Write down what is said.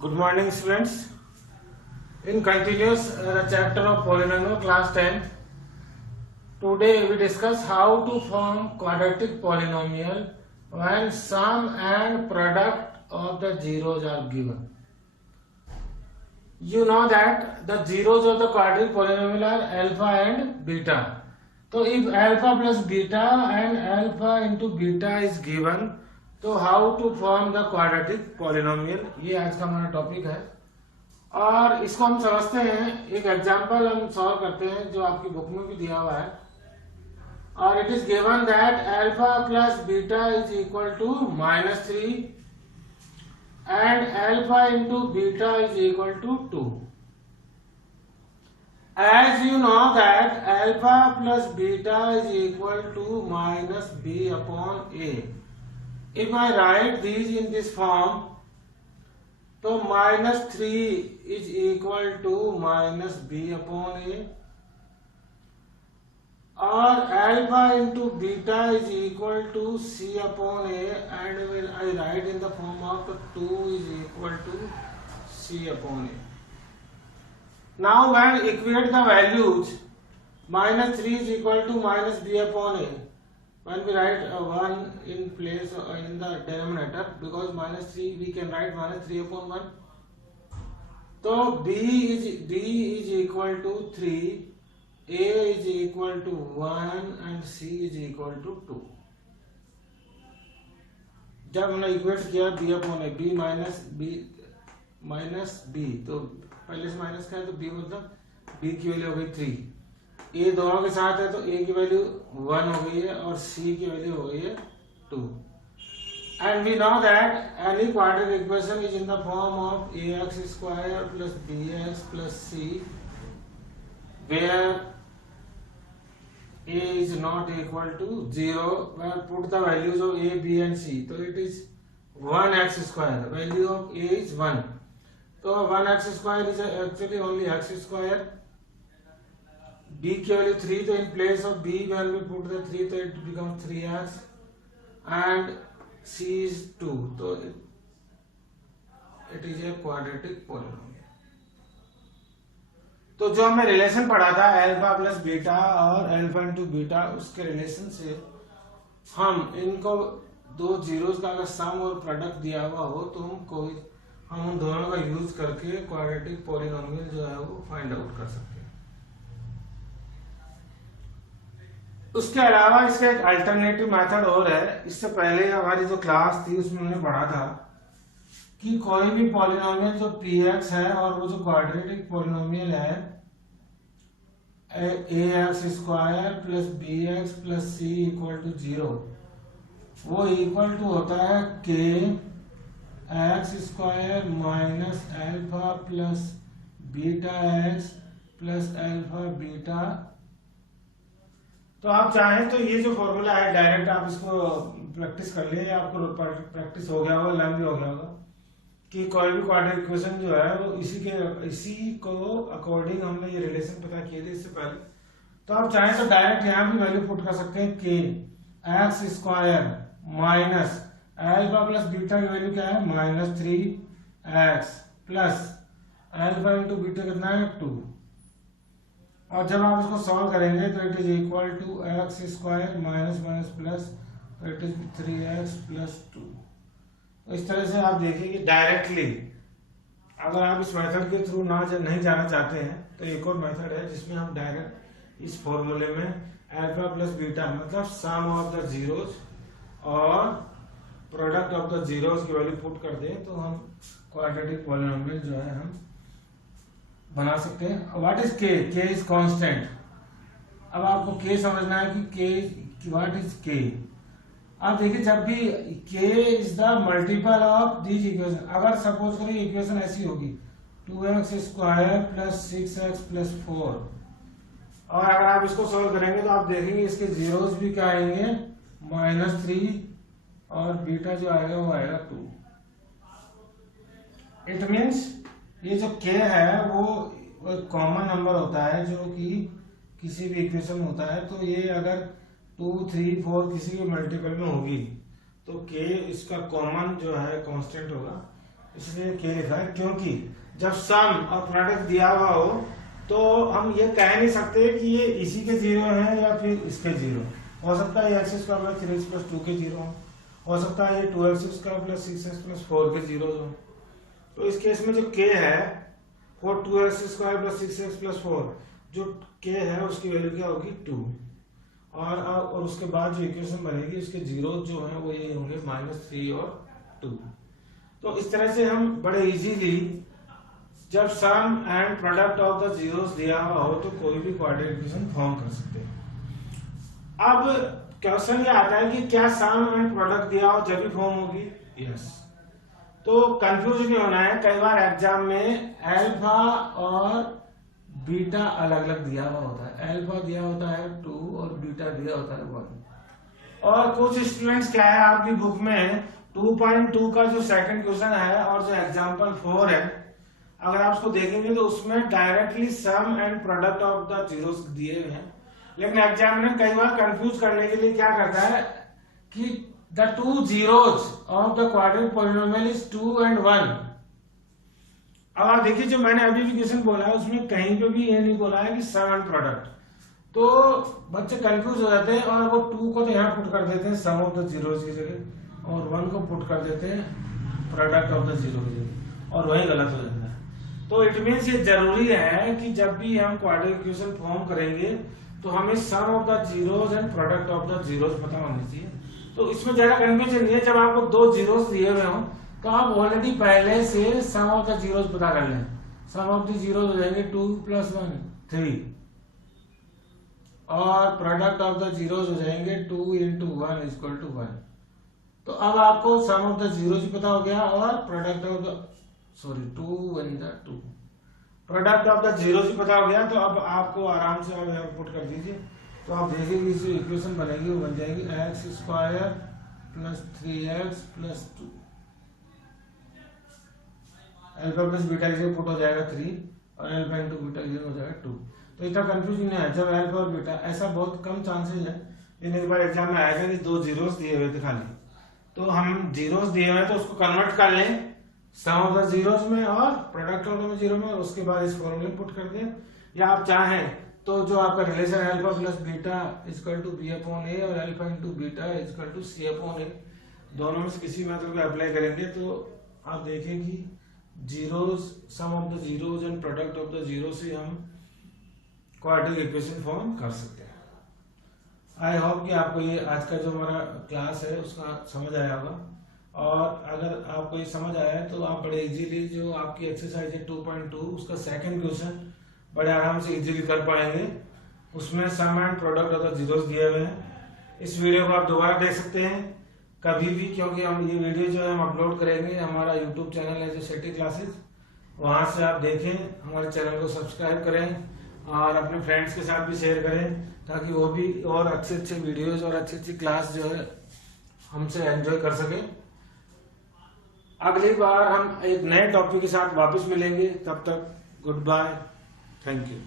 Good morning, students. In continuous chapter of polynomial class 10, today we discuss how to form quadratic polynomial when sum and product of the zeros are given. You know that the zeros of the quadratic polynomial are alpha and beta. So if alpha plus beta and alpha into beta is given, तो how to form the quadratic polynomial, ये आज का हमारा topic है। और इसको हम समझते हैं, एक एग्जांपल हम सॉल्व करते हैं जो आपकी बुक में भी दिया हुआ है। और it is given that alpha plus beta is equal to -3 and alpha into beta is equal to 2। As you know that alpha plus beta is equal to -b upon a। If I write these in this form, तो -3 is equal to -b upon a, और alpha into beta is equal to c upon a, and when I write in the form of 2 is equal to c upon a. Now when equate the values, -3 is equal to -b upon a. When we write 1 in place in the denominator, because -3 we can write -3 upon 1. So b is equal to 3, a is equal to 1 and c is equal to 2. जब हमने equate किया b upon a, b minus b, तो पहले से minus का है तो b मतलब b की वैल्यू हो गई 3, ए दोनों के साथ है तो ए की वैल्यू 1 हो गई है और सी की वैल्यू हो गई है 2। And we know that any quadratic equation is in the form of ax square plus bx plus c, where a is not equal to 0, where put the values of a, b and c, तो it is 1x square, the value of a is 1, तो 1x square is actually only x square, b की value 3, तो in place of b when we put the 3 तो it becomes 3x and c is 2, तो it is a quadratic polynomial। तो जो हमने relation पढ़ा था अल्फा प्लस बीटा और अल्फा इंटू बीटा, उसके रिलेशन से हम इनको दो जीरोस का अगर सम और प्रोडक्ट दिया हुआ हो तो हम उन दोनों का यूज करके क्वाड्रेटिक पॉलिनोमियल जो है वो फाइंड आउट कर सकते हैं। उसके अलावा इसका एक अल्टरनेटिव मेथड और है। इससे पहले हमारी जो क्लास थी उसमें हमने पढ़ा था कि कोई भी पॉलिनोमियल जो px है और वो जो क्वाड्रेटिक पॉलिनोमियल है ax square plus bx plus c equal to 0, वो इक्वल टू होता है k x square minus alpha plus beta x plus alpha beta. तो आप चाहें तो ये जो फॉर्मूला है डायरेक्ट आप इसको प्रैक्टिस कर ले, आपको प्रैक्टिस हो गया होगा, लर्न भी हो गया होगा कि कोई भी क्वाड्रेटिक इक्वेशन जो है वो इसी को अकॉर्डिंग हमने ये रिलेशन पता किए थे इससे पहले। तो आप चाहें तो डायरेक्ट यहाँ भी वैल्यू पुट कर सकते हैं, के x square minus alpha plus beta की वैल्यू क्या है -3x plus alpha into beta कितना है 2, और जब आप इसको सॉल्व करेंगे तो it is equal to x square minus minus plus, तो इट इज 3x प्लस 2। तो इस तरह से आप देखिए कि डायरेक्टली अगर आप इस मेथड के थ्रू नहीं जाना चाहते हैं तो एक और मेथड है जिसमें हम डायरेक्ट इस फॉर्मूले में अल्फा प्लस बीटा मतलब सम ऑफ द जीरोस और प्रोडक्ट ऑफ द जीरोस की वैल्यू पुट कर दें तो हम क्वाड्रेटिक पॉलिनोमियल जो है हम बना सकते हैं। व्हाट इज के? के इज कांस्टेंट। अब आपको के समझना है कि के व्हाट इज के। अब देखिए जब भी के is the multiple of this equation, अगर सपोज करिए इक्वेशन ऐसी होगी 2x square plus 6x plus 4, और अगर आप इसको सॉल्व करेंगे तो आप देखेंगे इसके जीरोस भी क्या आएंगे -3 और बीटा जो आएगा वो आएगा 2। इट मीन्स ये जो k है वो एक कॉमन नंबर होता है जो कि किसी भी इक्वेशन होता है, तो ये अगर 2, 3, 4 किसी के मल्टीपल में होगी तो k इसका कॉमन जो है कांस्टेंट होगा। इसलिए के लिखा है, क्योंकि जब सम और प्रोडक्ट दिया हुआ हो तो हम ये कह नहीं सकते कि ये इसी के जीरो है या फिर इसके जीरो। हो सकता है x square plus 3x plus 2 के जीरो हो सकता है ये 2x square plus 6x plus 4 के जीरो हो। तो इस केस में जो k है वो 2x square plus 6x plus 4, जो k है उसकी वैल्यू क्या होगी 2, और उसके बाद जो इक्वेशन बनेगी उसके जीरो जो है वो ये होंगे -3 और 2। तो इस तरह से हम बड़े इजीली जब sum and product of the zeros दिया हुआ हो तो कोई भी क्वाड्रेटिक इक्वेशन फॉर्म कर सकते हैं। अब क्वेश्चन ये आता है कि क्या सम एंड प्रोडक्ट दिया हो जब भी फॉर्म होगी? यस। तो कंफ्यूज नहीं होना है, कई बार एग्जाम में अल्फा और बीटा अलग अलग दिया हुआ होता है। अल्फा दिया होता है 2 और बीटा दिया होता है 1। और कुछ स्टूडेंट्स क्या है आपकी बुक में 2.2 का जो सेकंड क्वेश्चन है और जो एग्जाम्पल 4 है, अगर आप उसको देखेंगे तो उसमें directly sum and product of the zeros दिए हुए हैं। लेकिन एग्जामिनर कई बार कंफ्यूज करने के लिए क्या करता है कि the two zeros of the quadratic polynomial is 2 and 1। अब आप देखिए जो मैंने अभी भी क्वेश्चन बोला है उसमें कहीं पे भी ये नहीं बोला है कि सम एंड प्रोडक्ट, तो बच्चे कंफ्यूज हो जाते हैं और वो 2 को तो यहाँ पुट कर देते हैं सम ऑफ द जीरोस की जगह, और 1 को पुट कर देते हैं प्रोडक्ट ऑफ द जीरो की जगह, और वही गलत हो जाता है। तो इट मीन्स ये जरूरी है कि जब भी हम क्वाड्रेटिक इक्वेशन फॉर्म करेंगे तो हमें sum of the zeros and product of the zeros पता होनी चाहिए। तो इसमें ज्यादा कंफ्यूजन नहीं है, जब आपको 2 जीरोस दिए हुए हो तो आप ऑलरेडी पहले से सम ऑफ द जीरोस पता कर लें। सम ऑफ द जीरोस हो जाएंगे 2 + 1 3, और प्रोडक्ट ऑफ द जीरोस हो जाएंगे 2 × 1 = 1। तो अब आपको सम ऑफ द जीरोस भी पता हो गया और product of the 2 × 2 product of the zero भी पता हो गया। तो अब आपको आराम से आप पुट कर दीजिए, तो आप देखिए जो इक्वेशन बनेगी वो बन जाएगी x² + 3x + 2। Alpha plus beta की पुट हो जाएगा 3 और अल्फा × बीटा की हो जाएगा 2। तो इतना कंफ्यूजन नहीं है। जब अल्फा और बीटा, ऐसा बहुत कम चांसेस है, लेकिन एक बार एग्जाम में आएगा कि 2 जीरोस दिए हुए थे खाली, तो हम जीरोस दिए हुए तो उसको कन्वर्ट कर लें सम ऑफ द जीरोस में और प्रोडक्ट ऑफ द जीरो में, और उसके बाद इस फॉर्मूले में पुट कर दें। या आप चाहें तो जो आपका relation alpha plus beta = b/a और अल्फा × बीटा = c/a, दोनों में से किसी मेथड को अप्लाई करेंगे तो आप देखें कि zeros, sum of the zeros and product of the zero से हम क्वाड्रेटिक इक्वेशन फॉर्म कर सकते हैं। आई होप कि आपको ये आज का जो हमारा क्लास है उसका समझ आया होगा, और अगर आपको ये समझ आया है तो आप बड़े इजीली जो आपकी एक्सरसाइज है 2.2 उसका सेकंड क्वेश्चन बड़े आराम से इजीली कर पाएंगे। उसमें sum and product of the zeros दिए हुए हैं। इस वीडियो को आप दोबारा देख सकते हैं कभी भी, क्योंकि हम ये वीडियो जो है हम अपलोड करेंगे, हमारा यूट्यूब चैनल है जो सेटी क्लासेस, वहां से आप देखें, हमारे चैनल को सब्सक्राइब करें और अपने फ्रेंड्स के साथ भी शेयर करें, ताकि वो भी और अच्छे अच्छे वीडियोज और अच्छी अच्छी क्लास जो है हमसे एंजॉय कर सके। अगली बार हम एक नए टॉपिक के साथ वापस मिलेंगे, तब तक गुड बाय, थैंक यू।